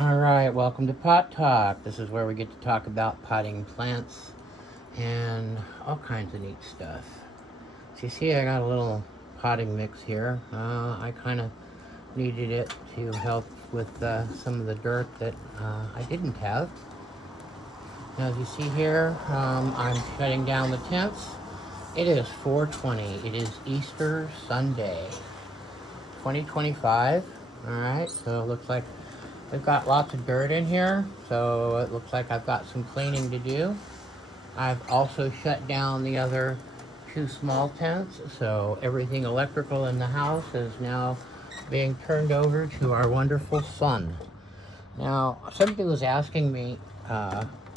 Alright, welcome to Pot Talk. This is where we get to talk about potting plants and all kinds of neat stuff. So you see I got a little potting mix here. I kind of needed it to help with some of the dirt that I didn't have. Now as you see here, I'm shutting down the tents. It is 4:20. It is Easter Sunday, 2025. Alright, so it looks like we've got lots of dirt in here, so it looks like I've got some cleaning to do. I've also shut down the other two small tents, so everything electrical in the house is now being turned over to our wonderful sun. Now, somebody was asking me,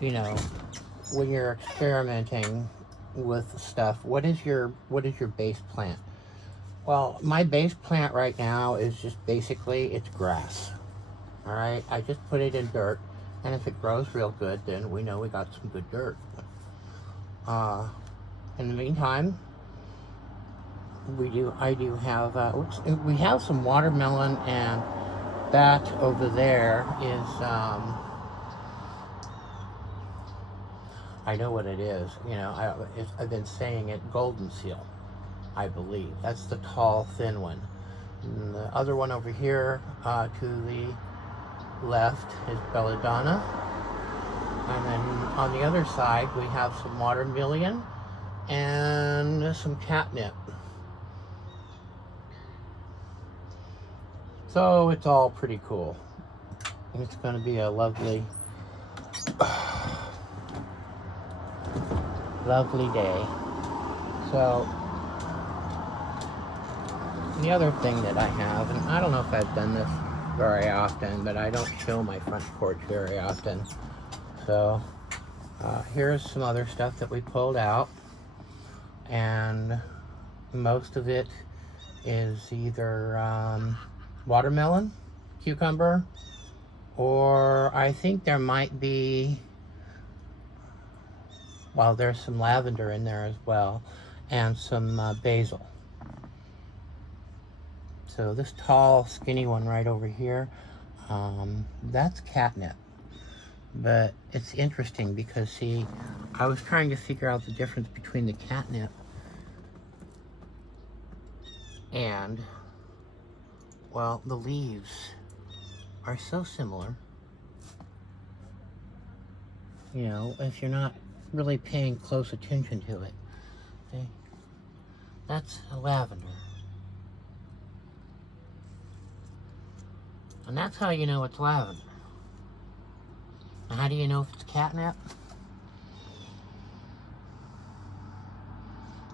when you're experimenting with stuff, what is your base plant? Well, my base plant right now is just basically, it's grass. All right, I just put it in dirt, and if it grows real good, then we know we got some good dirt. In the meantime, I do have, we have some watermelon, and that over there is, I know what it is. I've been saying it, golden seal, I believe. That's the tall, thin one. And the other one over here, to the left is belladonna, and then on the other side we have some watermelon and some catnip. So it's all pretty cool. It's going to be a lovely day. So the other thing that I have, and I don't know if I've done this very often, but I don't show my front porch very often. So here's some other stuff that we pulled out, and most of it is either watermelon, cucumber, or I think there might be, well, there's some lavender in there as well, and some basil. So this tall, skinny one right over here, that's catnip. But it's interesting because, see, I was trying to figure out the difference between the catnip and, well, the leaves are so similar. If you're not really paying close attention to it. See? That's a lavender. And that's how you know it's lavender. Now, how do you know if it's catnip?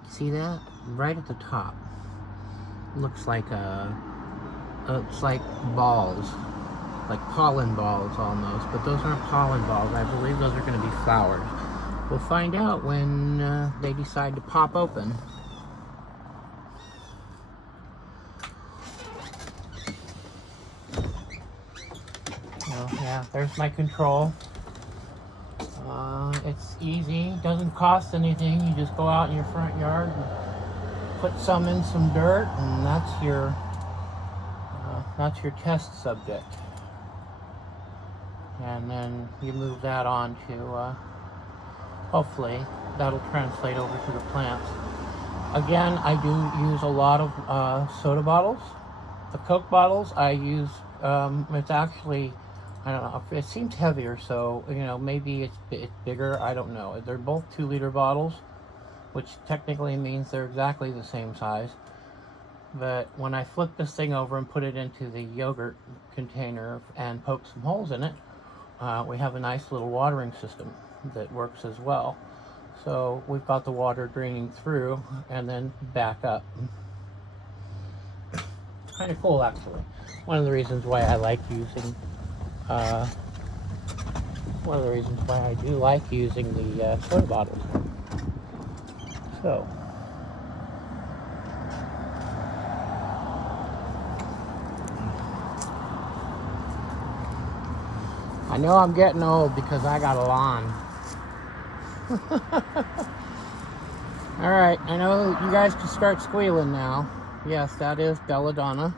See that? Right at the top. Looks like it's like balls. Like pollen balls almost. But those aren't pollen balls. I believe those are going to be flowers. We'll find out when they decide to pop open. Yeah, there's my control. It's easy, doesn't cost anything. You just go out in your front yard and put some in some dirt, and that's your test subject. And then you move that on to, hopefully, that'll translate over to the plants. Again, I do use a lot of soda bottles. The Coke bottles I use, it's actually, I don't know, it seems heavier, so, maybe it's bigger, I don't know. They're both 2-liter bottles, which technically means they're exactly the same size. But when I flip this thing over and put it into the yogurt container and poke some holes in it, we have a nice little watering system that works as well. So we've got the water draining through and then back up. It's kind of cool, actually. One of the reasons why I like using one of the reasons why I do like using the soda bottles. So, I know I'm getting old because I got a lawn. Alright, I know you guys can start squealing now. Yes, that is belladonna.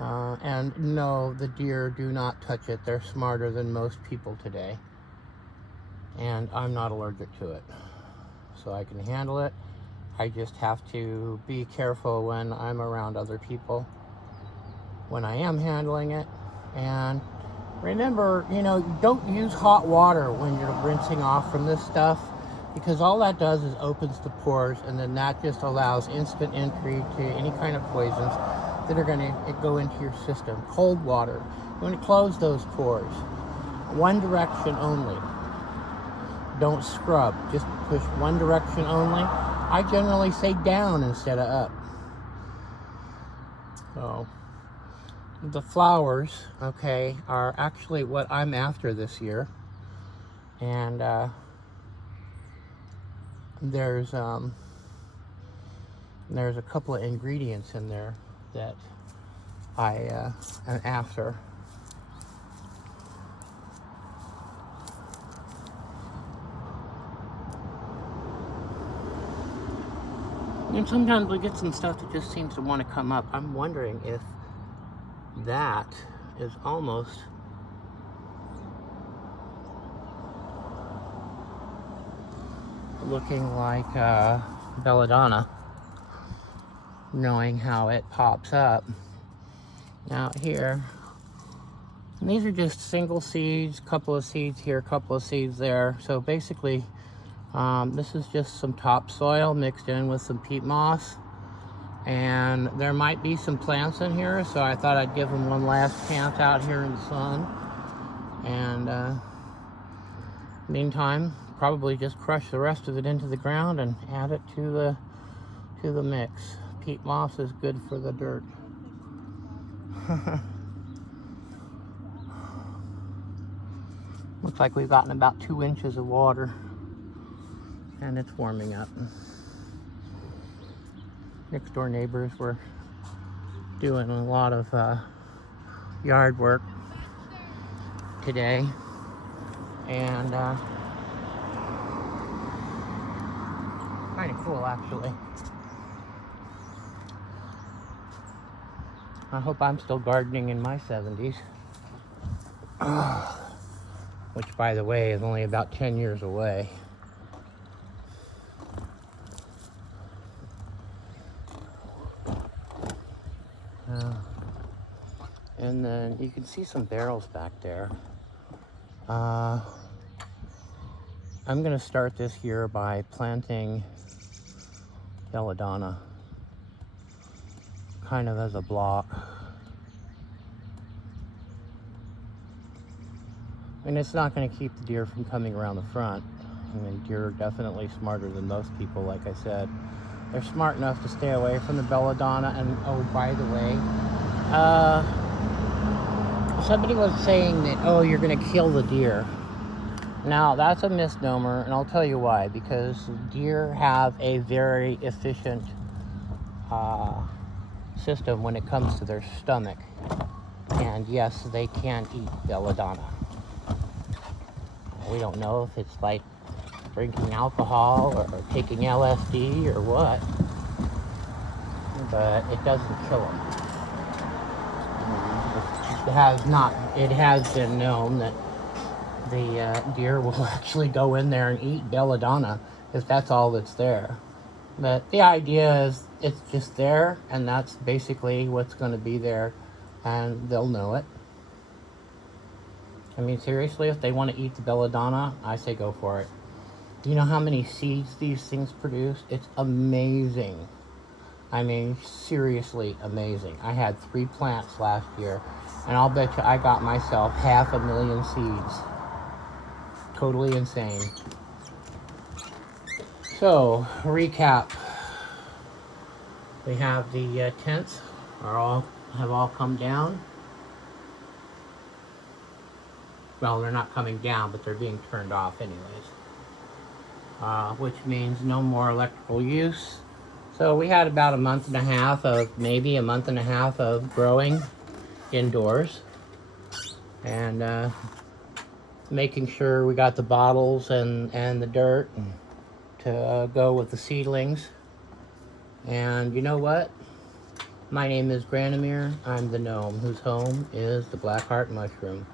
And no, the deer do not touch it. They're smarter than most people today. And I'm not allergic to it. So I can handle it. I just have to be careful when I'm around other people when I am handling it. And remember, you know, don't use hot water when you're rinsing off from this stuff, because all that does is opens the pores, and then that just allows instant entry to any kind of poisons that are going to go into your system. Cold water, you want to close those pores. One direction only. Don't scrub, just push one direction only. I generally say down instead of up. So the flowers, okay, are actually what I'm after this year. And there's a couple of ingredients in there that I am after. And sometimes we get some stuff that just seems to want to come up. I'm wondering if that is almost looking like belladonna, knowing how it pops up. Now here, and these are just single seeds, couple of seeds here, couple of seeds there. So basically, this is just some topsoil mixed in with some peat moss. And there might be some plants in here, so I thought I'd give them one last chance out here in the sun. And meantime, probably just crush the rest of it into the ground and add it to the mix. Peat moss is good for the dirt. Looks like we've gotten about 2 inches of water, and it's warming up. Next door neighbors were doing a lot of yard work today, and kind of cool actually. I hope I'm still gardening in my 70s. Which, by the way, is only about 10 years away. And then you can see some barrels back there. I'm going to start this year by planting belladonna, kind of as a block. And it's not going to keep the deer from coming around the front. I mean, deer are definitely smarter than most people, like I said. They're smart enough to stay away from the belladonna. And oh, by the way, somebody was saying that, oh, you're going to kill the deer. Now, that's a misnomer, and I'll tell you why. Because deer have a very efficient system when it comes to their stomach. And yes, they can eat belladonna. We don't know if it's like drinking alcohol or taking LSD or what, but it doesn't kill them. It has been known that the deer will actually go in there and eat belladonna if that's all that's there. But the idea is it's just there, and that's basically what's going to be there, and they'll know it. I mean, seriously, if they want to eat the belladonna, I say go for it. Do you know how many seeds these things produce? It's amazing. I mean, seriously amazing. I had 3 plants last year, and I'll bet you I got myself 500,000 seeds. Totally insane. So, recap. We have the tents have all come down. Well, they're not coming down, but they're being turned off anyways. Which means no more electrical use. So we had about maybe a month and a half of growing indoors. And making sure we got the bottles and the dirt to go with the seedlings. And you know what? My name is Granimear. I'm the gnome whose home is the black heart mushroom.